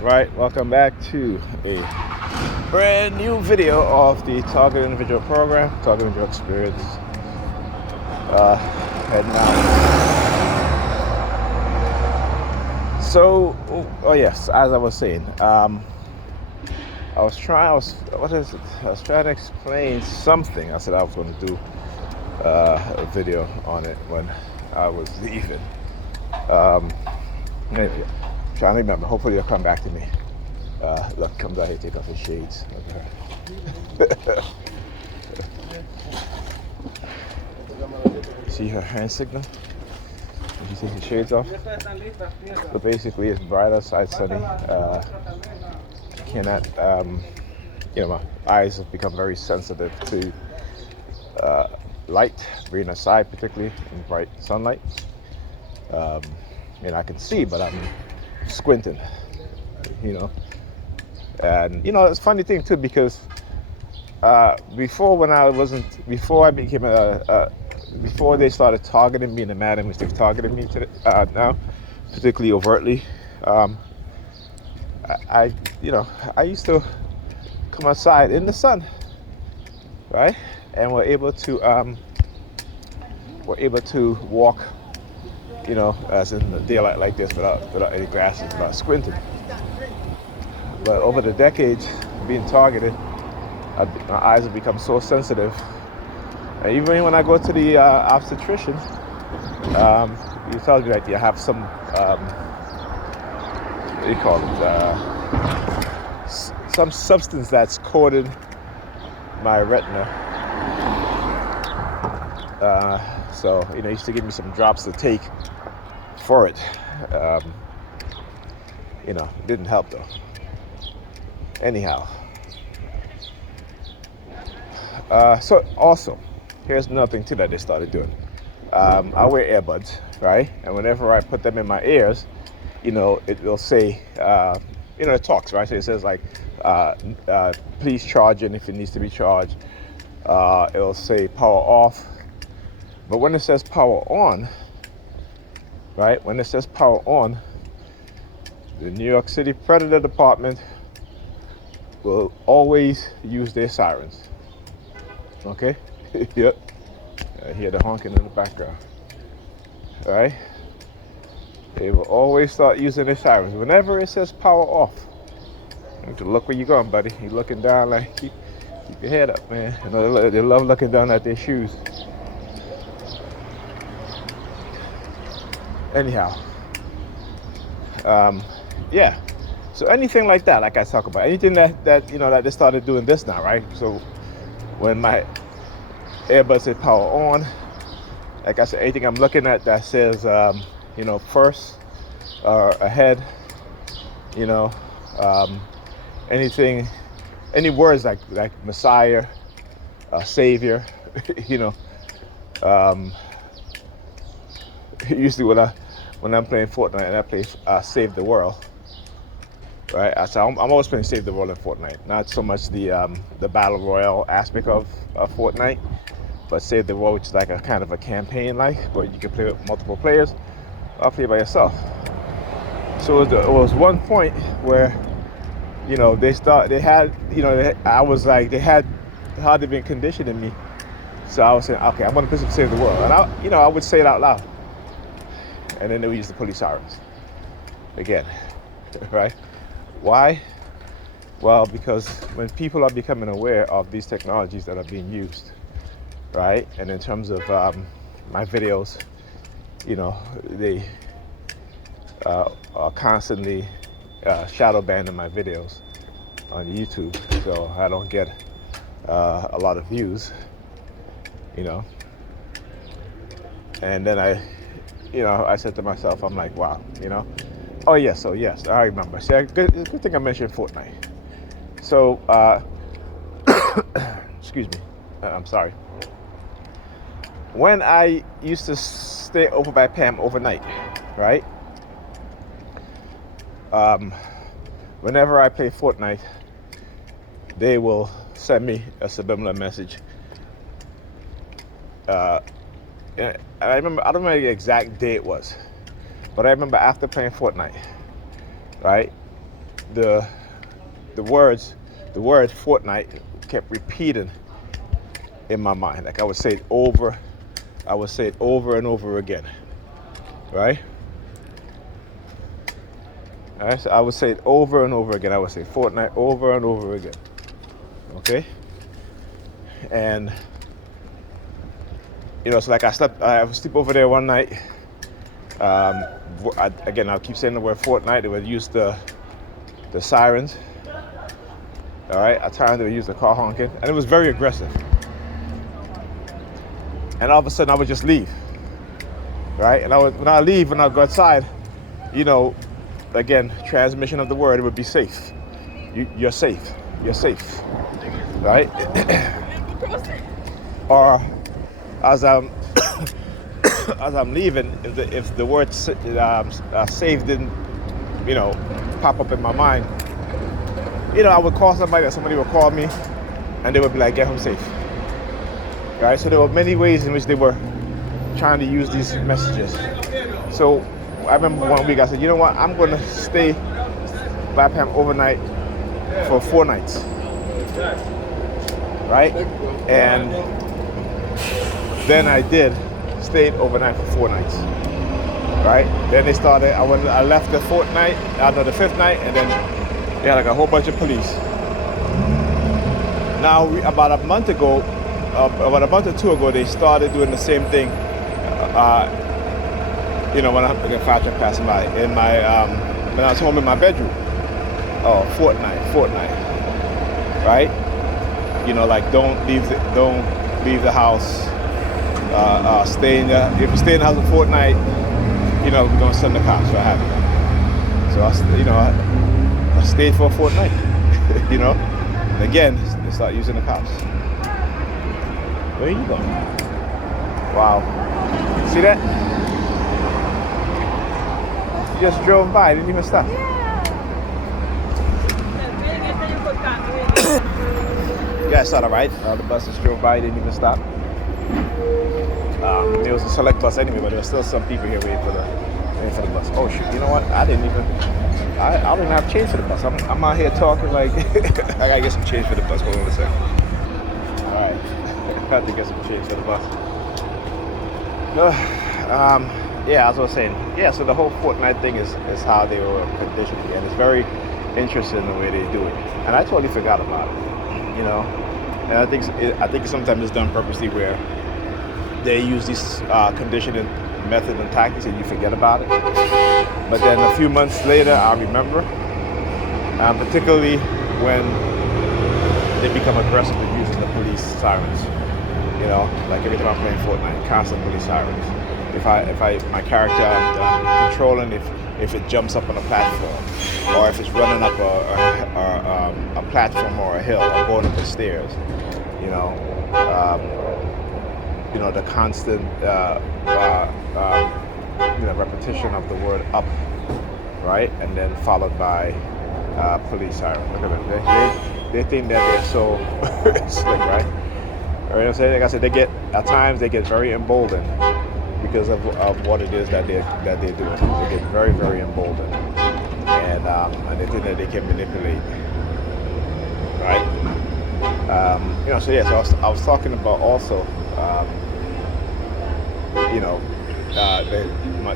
Right, welcome back to a brand new video of the Target Individual program, Target Individual Experience. Heading out. So, oh yes, as I was saying, what is it? I was trying to explain something. I said I was going to do a video on it when I was leaving. Maybe, trying to remember. Hopefully, it'll come back to me. Look, comes out here, take off his shades. Look at her. See her hand signal? When she takes the shades off? So basically, it's bright outside, sunny. Cannot, my eyes have become very sensitive to light, being outside, particularly in bright sunlight. I can see, but I'm squinting, And it's a funny thing too, because before I became before they started targeting me in the manner in which they've targeted me now, particularly overtly, I used to come outside in the sun, right, and we're able to walk, as in the daylight like this without any glasses, without squinting. But over the decades, being targeted, my eyes have become so sensitive. And even when I go to the obstetrician, he tells me that you have some, what do you call it, some substance that's coated my retina. So, he used to give me some drops to take for it. It didn't help though. Anyhow. So also, here's another thing too that they started doing. I wear earbuds, right? And whenever I put them in my ears, it will say, it talks, right? So it says like, please charge it if it needs to be charged. It'll say power off. But when it says power on, right? When it says power on, the New York City Predator Department will always use their sirens. Okay? Yep. I hear the honking in the background. All right? They will always start using their sirens. Whenever it says power off, you have to look where you're going, buddy. You're looking down like, keep your head up, man. They love looking down at their shoes. Anyhow. Yeah. So anything like that, like I talk about, anything that they started doing this now, right? So when my earbuds say power on, like I said, anything I'm looking at that says, first or ahead, anything, any words like Messiah, Savior, usually when I'm playing Fortnite and I play Save the World. Right, so I'm always playing Save the World in Fortnite. Not so much the battle royale aspect of Fortnite, but Save the World, which is like a kind of a campaign, where you can play with multiple players. I'll play by yourself. So it was one point where, they had hardly been conditioning me. So I was saying, okay, I'm gonna play some Save the World, and I would say it out loud, and then they would use the police sirens again, right? Why? Well, because when people are becoming aware of these technologies that are being used, right? And in terms of my videos, they are constantly shadow banning my videos on YouTube, so I don't get a lot of views, And then I said to myself, I'm like, wow, Oh yes, I remember. See, good thing I mentioned Fortnite. So, excuse me, I'm sorry. When I used to stay over by Pam overnight, right? Whenever I play Fortnite, they will send me a subliminal message. And I don't remember the exact day it was, but I remember after playing Fortnite, right? the the word fortnight kept repeating in my mind. Like I would say it over and over again, right? All right, so I would say it over and over again. I would say fortnight over and over again. Okay, and so like I would sleep over there one night. Again, I'll keep saying the word fortnight. They would use the sirens. All right, at times they would use the car honking, and it was very aggressive. And all of a sudden, I would just leave. Right, and when I leave, when I go outside, again, transmission of the word, it would be safe. You're safe. You're safe. Right? Or as I'm as I'm leaving, if the word safe didn't, pop up in my mind, I would call somebody, or somebody would call me, and they would be like, "Get home safe." Right? So there were many ways in which they were trying to use these messages. So I remember one week I said, you know what, I'm going to stay by Pam overnight for 4 nights. Right? And then I did stayed overnight for 4 nights. Right? Then they started, I left the 5th night, and then they had like a whole bunch of police. Now, about a month or 2 ago, they started doing the same thing. When I'm the fire truck passing by in my when I was home in my bedroom. Oh, fortnight, right? Like don't leave the house. Stay in if you stay in the house a fortnight, we're gonna send the cops. What have you? So I stayed for a fortnight. And again they start using the cops. Where are you going? Wow. See that? You just drove by, didn't even stop. Yeah, it's alright. The bus just drove by, didn't even stop. It was a select bus anyway, but there were still some people here waiting for the bus. Oh shoot, you know what? I don't even have change for the bus. I'm out here talking like I gotta get some change for the bus. Hold on a second. Alright. I have to get some change for the bus. Yeah, as I was saying, so the whole fortnight thing is how they were conditioned, and it's very interesting the way they do it. And I totally forgot about it, And I think sometimes it's done purposely where they use these conditioning methods and tactics, and you forget about it. But then a few months later, I remember, particularly when they become aggressive with using the police sirens. Like every time I'm playing Fortnite, constant police sirens. If my character I'm controlling, if it jumps up on a platform, or if it's running up a platform or a hill, or going up the stairs, the constant repetition of the word up, right, and then followed by police siren. Look at them. They think that they're so slick, right? Or, like I said, at times they get very emboldened because of what it is that they're doing. They get very, very emboldened, and they think that they can manipulate, right? So I was talking about also,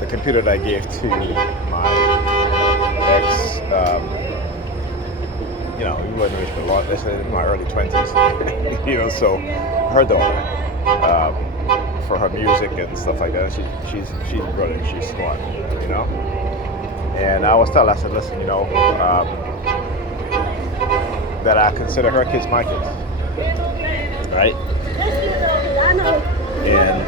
the computer that I gave to my ex. We wasn't rich, but a lot. This is in my early 20s. So her daughter, for her music and stuff like that, she's brilliant. She's smart, And I always tell her, I said, listen, that I consider her kids my kids, right? And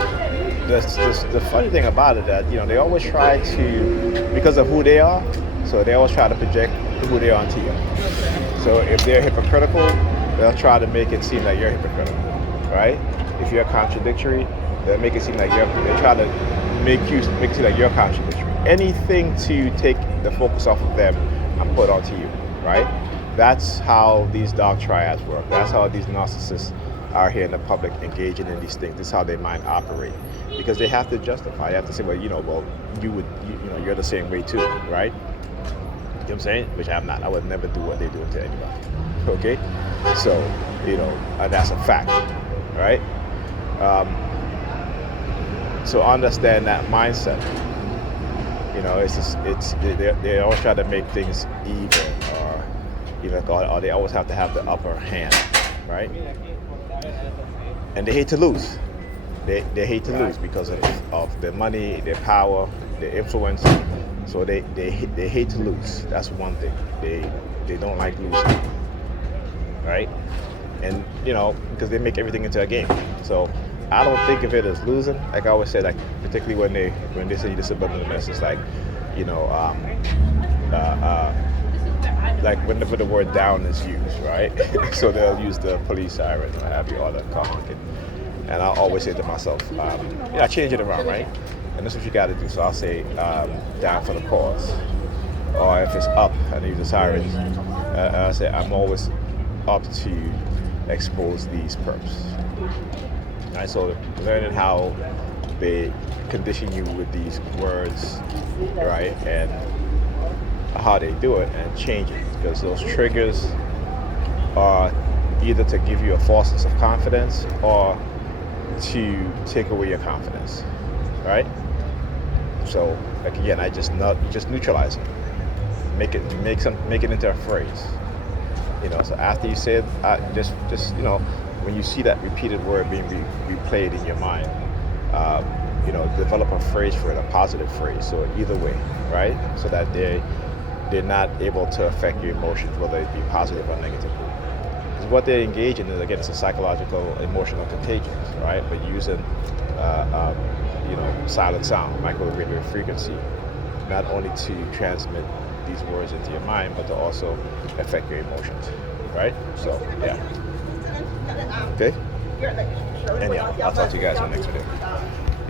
the funny thing about it that they always try to, because of who they are, so they always try to project who they are onto you. So if they're hypocritical, they'll try to make it seem like you're hypocritical, right? If you're contradictory, they'll make it seem like they try to make it seem like you're contradictory. Anything to take the focus off of them and put onto you, right? That's how these dark triads work. That's how these narcissists are here in the public engaging in these things. This is how their mind operate, because they have to justify. They have to say, well, you're the same way too, right? what I'm saying? Which I'm not. I would never do what they're doing to anybody. Okay? So, and that's a fact, right? Um, so understand that mindset. It's just, they always try to make things even, or they always have to have the upper hand, right? And they hate to lose. They hate to lose because of their money, their power, their influence. So they hate to lose. That's one thing. They don't like losing, right? And because they make everything into a game. So I don't think of it as losing. Like I always say, like particularly when they say the subliminal message, like like whenever the word down is used, right? So they'll use the police siren, what have you, or the car honking. And I'll always say to myself, I change it around, right? And that's what you got to do. So I'll say down for the pause. Or if it's up, I use the sirens. I say I'm always up to expose these perps. Right? So learning how they condition you with these words, right? And how they do it and change it. Because those triggers are either to give you a false sense of confidence or to take away your confidence, right? So, like again, I just neutralize it, make it into a phrase, So after you say it, just when you see that repeated word being replayed in your mind, develop a phrase for it, a positive phrase. So either way, right? So that they're not able to affect your emotions, whether it be positive or negative. Because what they engage in is, again, it's a psychological, emotional contagion, right? But using, silent sound, microwave frequency, not only to transmit these words into your mind, but to also affect your emotions, right? So, yeah. Okay? And yeah, I'll talk to you guys in the next video.